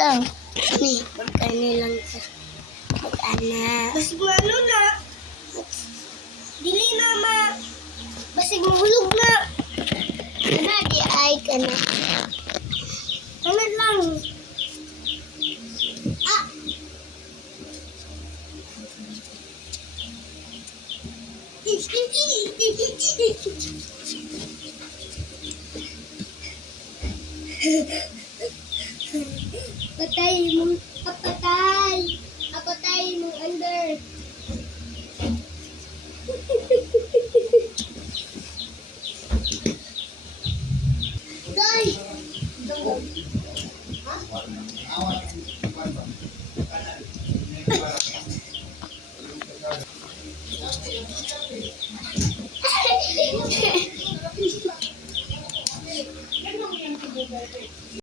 lang. Ni, pagkani lang sa pag-ana. Basig mo ano na. Dili na ma. Basig mo hulog na. Ano di ay ka na. Tangan lang. Ah. Patay mo. Apatay. Apatay mo under. Guys. Ha?